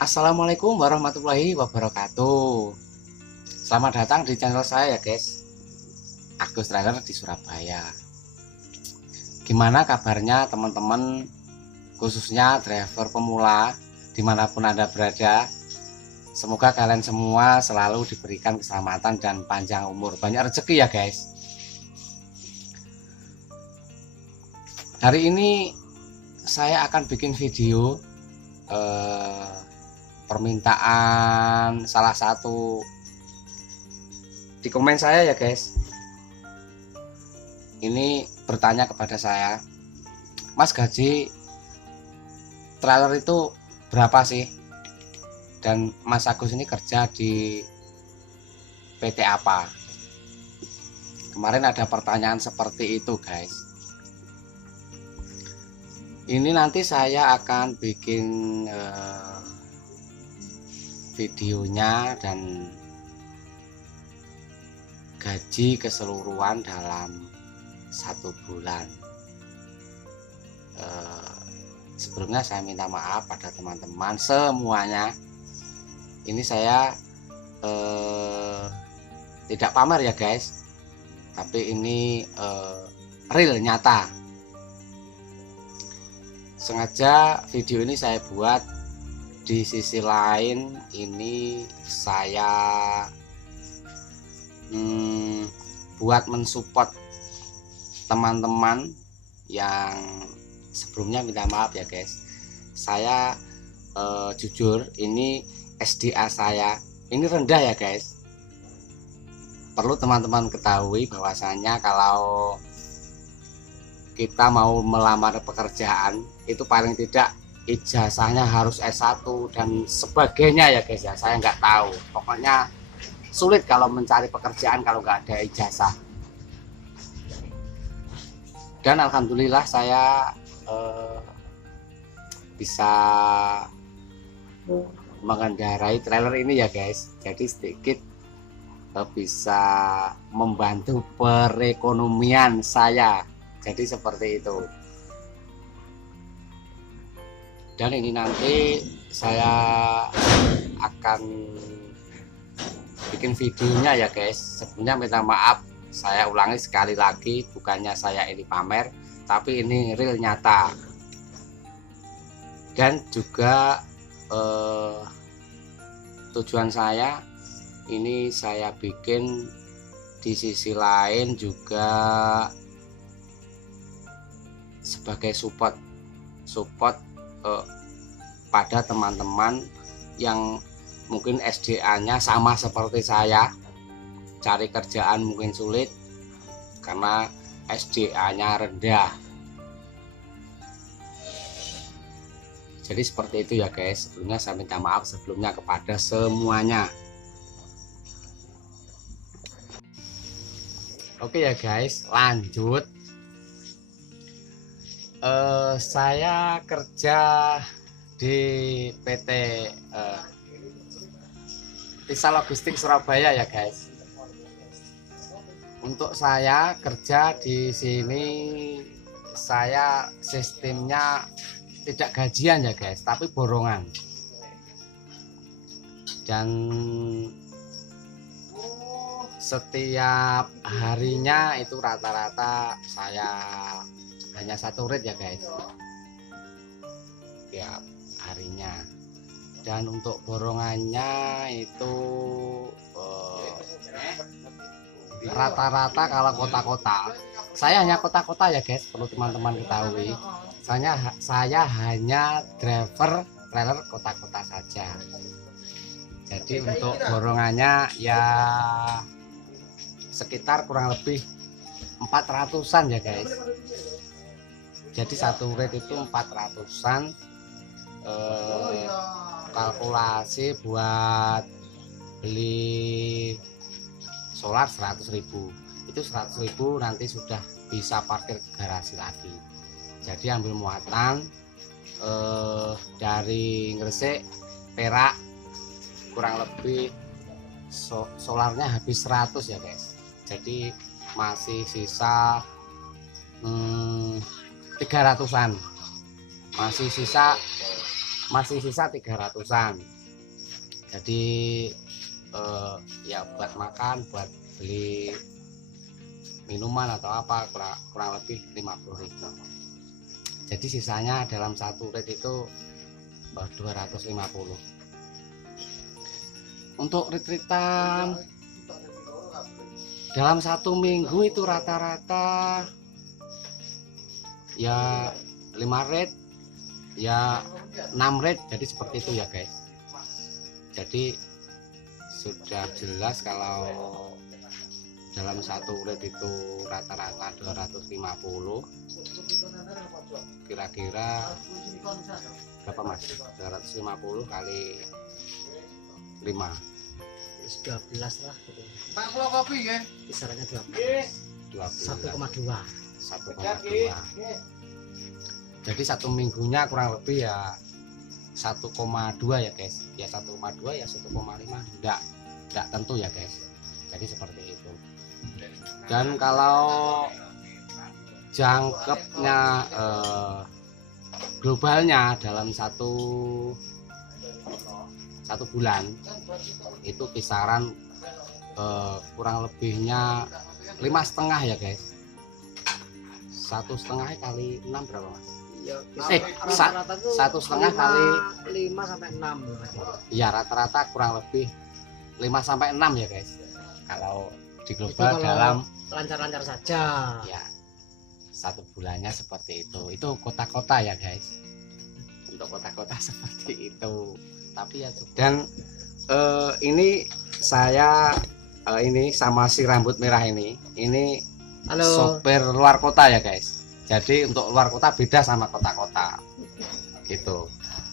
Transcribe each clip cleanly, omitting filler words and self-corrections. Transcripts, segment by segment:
Assalamualaikum warahmatullahi wabarakatuh. Selamat datang di channel saya ya guys, Agus Trailer di Surabaya. Gimana kabarnya teman-teman, khususnya driver pemula dimanapun Anda berada. Semoga kalian semua selalu diberikan keselamatan dan panjang umur, banyak rezeki ya guys. Hari ini saya akan bikin video permintaan salah satu di komen saya ya guys. Ini bertanya kepada saya, Mas, gaji trailer itu berapa sih? Dan Mas Agus ini kerja di PT apa? Kemarin ada pertanyaan seperti itu guys. Ini nanti saya akan bikin videonya dan gaji keseluruhan dalam 1 bulan. Sebelumnya saya minta maaf pada teman-teman semuanya. Ini saya tidak pamer ya guys, tapi ini real, nyata. Sengaja video ini saya buat. Di sisi lain ini saya buat mensupport teman-teman yang sebelumnya minta maaf ya guys. Saya jujur, ini SDA saya ini rendah ya guys. Perlu teman-teman ketahui bahwasanya kalau kita mau melamar pekerjaan itu paling tidak ijazahnya harus S1 dan sebagainya ya guys ya. Saya nggak tahu, pokoknya sulit kalau mencari pekerjaan kalau nggak ada ijazah. Dan alhamdulillah saya bisa mengendarai trailer ini ya guys. Jadi sedikit bisa membantu perekonomian saya. Jadi seperti itu. Dan ini nanti saya akan bikin videonya ya guys. Sebelumnya minta maaf, saya ulangi sekali lagi, bukannya saya ini pamer, tapi ini real, nyata. Dan juga tujuan saya ini saya bikin di sisi lain juga sebagai support pada teman-teman yang mungkin SDA-nya sama seperti saya, cari kerjaan mungkin sulit karena SDA-nya rendah. Jadi seperti itu ya guys. Sebelumnya saya minta maaf sebelumnya kepada semuanya. Oke ya guys, lanjut. Saya kerja di PT Tisa Logistik Surabaya ya guys. Untuk saya kerja di sini, saya sistemnya tidak gajian ya guys, tapi borongan. Dan setiap harinya itu rata-rata saya hanya 1 rit ya guys, tiap harinya. Dan untuk borongannya itu rata-rata kalau kota-kota, saya hanya kota-kota ya guys, perlu teman-teman ketahui. Saya hanya driver trailer kota-kota saja. Jadi untuk borongannya ya sekitar kurang lebih 400-an ya guys. Jadi 1 rit itu 400-an. Kalkulasi buat beli solar 100.000, itu 100.000 nanti sudah bisa parkir ke garasi lagi. Jadi ambil muatan dari Gresik, Perak, kurang lebih solarnya habis 100 ya guys. Jadi masih sisa 300-an, masih sisa masih sisa 300-an. Jadi ya buat makan, buat beli minuman atau apa kurang lebih 50.000. Jadi sisanya dalam satu rit itu 250. Untuk rit-ritan dalam satu minggu itu rata-rata ya 5 rit ya 6 rit, jadi seperti itu ya guys. Jadi sudah jelas kalau dalam satu rit itu rata-rata 250, kira-kira berapa mas? 250 kali 5 12 lah gitu. Pak pulau kopi ya. Kisarannya 12. 1,2. 1,2. Jadi satu minggunya kurang lebih ya 1,2 ya guys. Ya 1,2 ya 1,5 enggak tentu ya guys. Jadi seperti itu. Dan kalau jangkepnya globalnya dalam satu bulan itu kisaran kurang lebihnya 5,5 ya guys. 1,5 kali 6 berapa mas? Ya, rata-rata tuh 1,5 kali 5 sampai 6. Ya rata-rata kurang lebih 5 sampai 6 ya guys. Kalau di global dalam lancar-lancar saja. Ya satu bulannya seperti itu kota-kota ya guys, untuk kota-kota seperti itu. Tapi ya dan ini saya ini sama si rambut merah ini halo, sopir luar kota ya guys. Jadi untuk luar kota beda sama kota-kota gitu.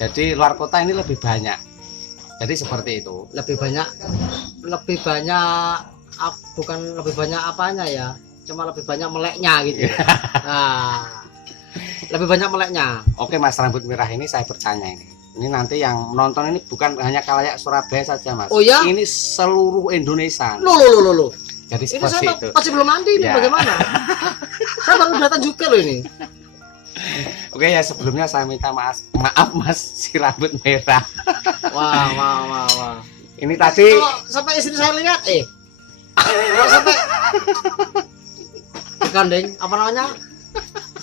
Jadi luar kota ini lebih banyak, jadi seperti itu. lebih banyak bukan lebih banyak apanya ya, cuma lebih banyak meleknya gitu. Nah, lebih banyak meleknya. Oke mas rambut merah ini saya bertanya ini nanti yang menonton ini bukan hanya kalayak Surabaya saja mas. Oh ya? Ini seluruh Indonesia. Loh. Jadi Ini seperti saya itu. masih belum mandi ini Ya. bagaimana? Saya baru datang juga loh ini. Oke ya sebelumnya saya minta maaf mas si rambut merah. Wah. Ini tadi Kalau sampai istri saya lihat, kalau sampai digandeng apa namanya?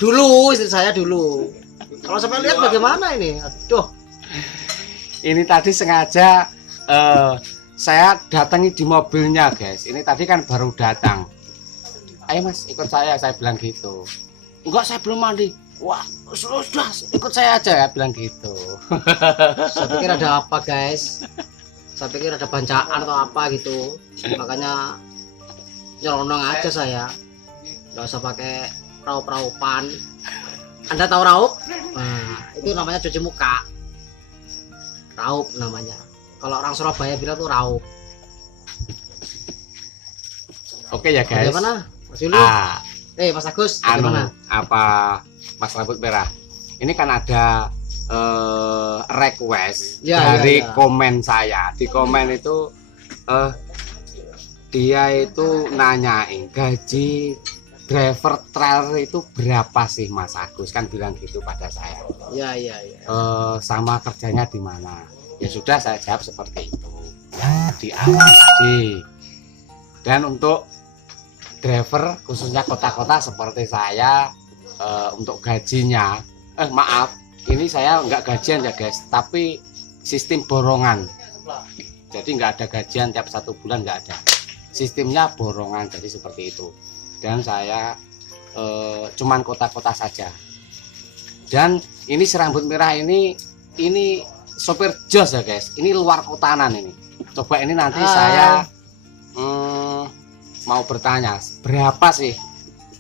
Dulu istri saya dulu. Kalau sampai lihat bagaimana ini? Aduh. ini tadi sengaja saya datangi di mobilnya guys. Ini tadi kan baru datang. Ayo mas ikut saya bilang gitu. Enggak saya belum mandi. Wah sudah ikut saya aja ya bilang gitu. Saya pikir ada apa guys? Saya pikir ada bancaan atau apa gitu. Makanya nyelonong aja saya. Nggak usah pakai raup-raupan. Anda tahu raup? Nah, itu namanya cuci muka. Raup namanya. Kalau orang Surabaya bilang tuh raup. Oke ya guys. Bagaimana? Mas Yuli? Mas Agus, bagaimana? Apa mas rambut merah? Ini kan ada request dari komen saya. Di komen itu dia itu nanyain gaji driver trailer itu berapa sih Mas Agus, kan bilang gitu pada saya. Iya. Sama kerjanya di mana? Ya sudah saya jawab seperti itu. Di awal tadi. Dan untuk driver khususnya kota-kota seperti saya untuk gajinya maaf, ini saya nggak gajian ya guys, tapi sistem borongan. Jadi nggak ada gajian tiap satu bulan, nggak ada. Sistemnya borongan, jadi seperti itu. Dan saya cuman kota-kota saja. Dan ini si rambut merah ini sopir jos ya guys. Ini luar kotanan ini. Coba ini nanti saya mau bertanya berapa sih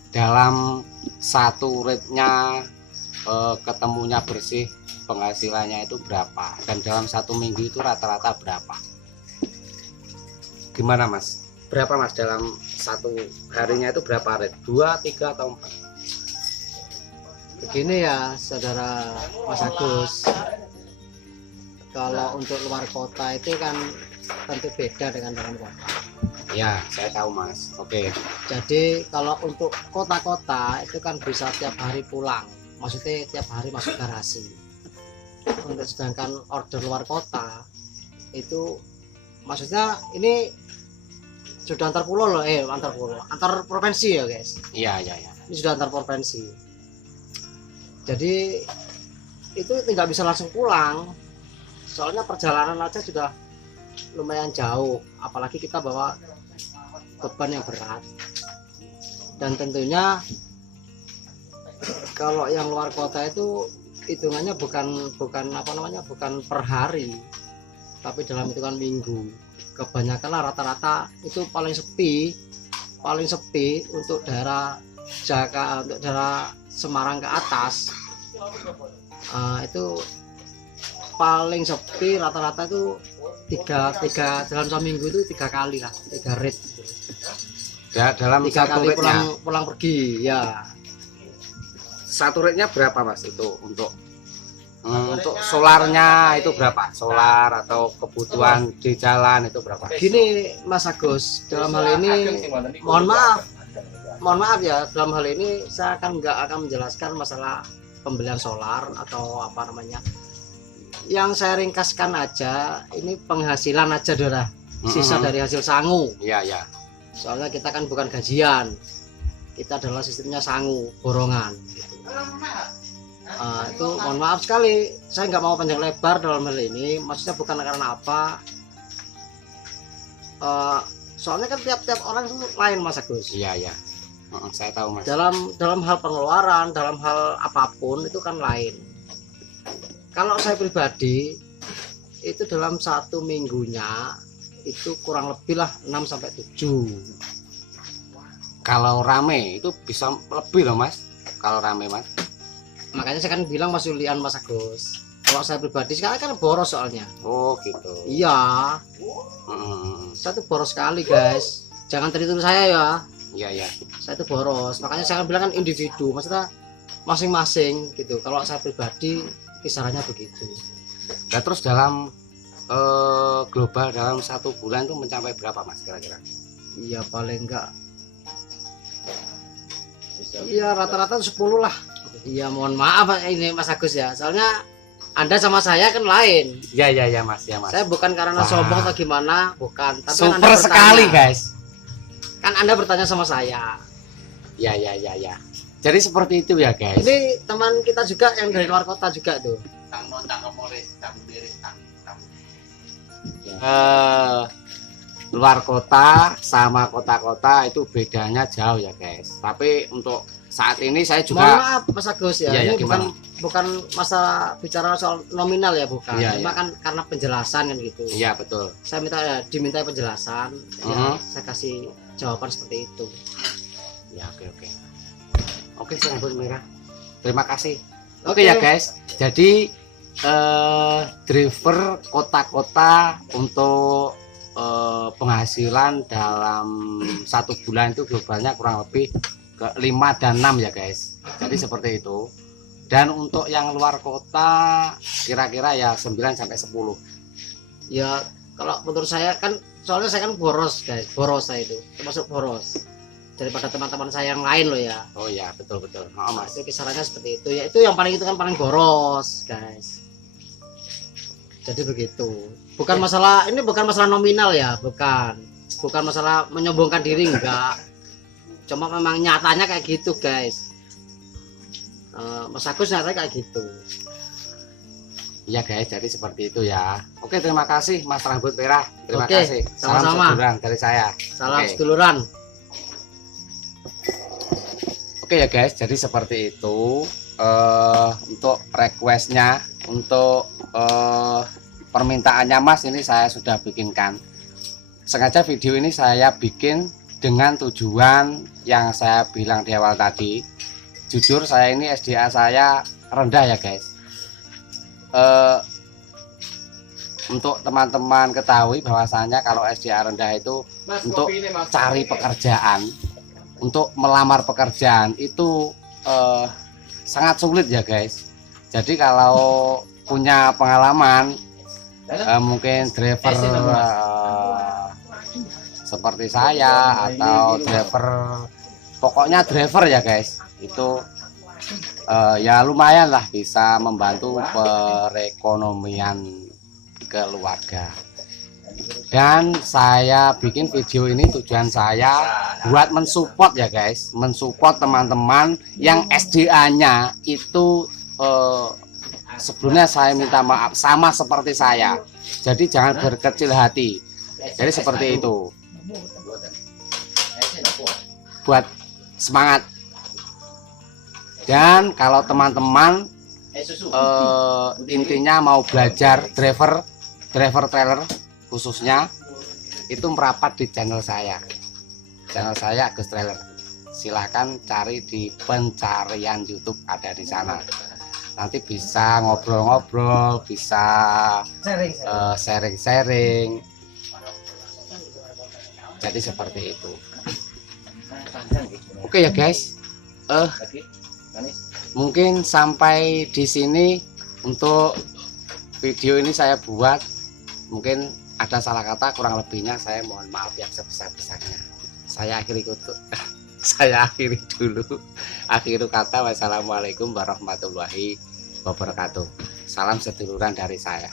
dalam satu ritnya ketemunya bersih, penghasilannya itu berapa, dan dalam satu minggu itu rata-rata berapa? Gimana mas? Berapa mas dalam satu harinya itu berapa rit? 2, 3 atau 4? Begini ya saudara Mas Agus, kalau untuk luar kota itu kan tentu beda dengan dalam kota. Ya saya tahu mas. Oke. Jadi kalau untuk kota-kota itu kan bisa tiap hari pulang, maksudnya tiap hari masuk garasi. Untuk sedangkan order luar kota itu maksudnya ini sudah antar pulau loh, antar provinsi ya guys. Iya iya iya. Ini sudah antar provinsi. Jadi itu tidak bisa langsung pulang. Soalnya perjalanan aja sudah lumayan jauh, apalagi kita bawa beban yang berat. Dan tentunya kalau yang luar kota itu hitungannya bukan apa namanya, bukan per hari, tapi dalam hitungan minggu. Kebanyakan lah rata-rata itu paling sepi untuk daerah Jakarta, untuk daerah Semarang ke atas. Itu paling sepi rata-rata itu tiga dalam seminggu itu 3 kali lah, 3 rit gitu. Ya, dalam 3 satu kali ritnya. pulang pergi ya. Satu ritnya berapa Mas itu untuk solarnya itu berapa? Solar atau kebutuhan di jalan itu berapa? Gini Mas Agus, dalam hal ini mohon maaf ya, dalam hal ini saya nggak akan menjelaskan masalah pembelian solar atau apa namanya. Yang saya ringkaskan aja, ini penghasilan aja Dora, sisa dari hasil sangu. Iya ya. Soalnya kita kan bukan gajian, kita adalah sistemnya sangu, borongan. Itu mohon maaf sekali, saya nggak mau panjang lebar dalam hal ini. Maksudnya bukan karena apa, soalnya kan tiap-tiap orang itu lain Mas Agus. Iya ya. Saya tahu Mas. Dalam hal pengeluaran, dalam hal apapun itu kan lain. Kalau saya pribadi itu dalam 1 minggunya itu kurang lebih lah 6 sampai 7. Kalau rame itu bisa lebih loh Mas. Kalau rame Mas. Makanya saya kan bilang Mas Yulian, Mas Agus, kalau saya pribadi sekarang kan boros soalnya. Oh gitu. Iya. Saya tuh boros sekali guys. Jangan tertipu saya ya. Iya ya. Saya tuh boros. Makanya saya kan bilang kan individu, maksudnya masing-masing gitu. Kalau saya pribadi kisarannya begitu. Nah, terus dalam global dalam 1 bulan itu mencapai berapa Mas kira-kira? Iya paling enggak. Iya rata-rata 10 lah. Iya mohon maaf ini Mas Agus ya. Soalnya Anda sama saya kan lain. Ya Mas ya Mas. Saya bukan karena sombong atau gimana, bukan. Tapi Super Anda sekali guys. Kan Anda bertanya sama saya. Ya. Jadi seperti itu ya guys. Ini teman kita juga yang dari luar kota juga tuh. Luar kota sama kota-kota itu bedanya jauh ya guys. Tapi untuk saat ini saya juga mohon maaf Mas Agus ya. Iya, Ini gimana? bukan masalah bicara soal nominal ya, bukan. Iya, Cuma iya. kan karena penjelasan kan gitu. Iya betul. Saya diminta penjelasan, ya saya kasih jawaban seperti itu. Ya oke. Oke saya rambut merah. Terima kasih. Oke. Oke ya guys. Jadi driver kota-kota untuk penghasilan dalam 1 bulan itu globalnya kurang lebih ke 5 dan 6 ya guys. Jadi seperti itu. Dan untuk yang luar kota kira-kira ya 9 sampai 10. Ya kalau menurut saya kan, soalnya saya kan boros guys, boros saya itu termasuk boros daripada teman-teman saya yang lain loh ya. Oh ya betul. Mas, itu kisarannya seperti itu ya. Itu yang paling itu kan paling boros guys. Jadi begitu. Bukan masalah, ini bukan masalah nominal ya, bukan masalah menyombongkan diri, enggak. Cuma memang nyatanya kayak gitu guys. Mas Agus nyatanya kayak gitu. Iya guys, jadi seperti itu ya. Oke, terima kasih Mas Rambut Merah. Terima Oke, kasih. sama-sama. Salam seduluran dari saya. Salam Oke. seduluran. Oke ya guys, jadi seperti itu untuk requestnya, untuk permintaannya Mas ini saya sudah bikinkan. Sengaja video ini saya bikin dengan tujuan yang saya bilang di awal tadi. Jujur saya ini SDA saya rendah ya guys. Untuk teman-teman ketahui bahwasanya kalau SDA rendah itu untuk cari pekerjaan, untuk melamar pekerjaan itu sangat sulit ya guys. Jadi kalau punya pengalaman mungkin driver seperti saya atau driver, pokoknya driver ya guys, itu ya lumayan lah bisa membantu perekonomian keluarga. Dan saya bikin video ini tujuan saya buat mensupport ya guys, mensupport teman-teman yang SDA-nya itu sebelumnya saya minta maaf sama seperti saya. Jadi jangan berkecil hati. Jadi seperti itu. Buat semangat. Dan kalau teman-teman intinya mau belajar driver trailer khususnya, itu merapat di channel saya Agus Trailer. Silahkan cari di pencarian YouTube, ada di sana. Nanti bisa ngobrol-ngobrol, bisa sharing-sharing. Jadi seperti itu. Oke ya guys, mungkin sampai di sini untuk video ini saya buat. Mungkin ada salah kata, kurang lebihnya saya mohon maaf yang sebesar-besarnya. Saya akhiri dulu. Akhiru kata, wassalamualaikum warahmatullahi wabarakatuh. Salam seduluran dari saya.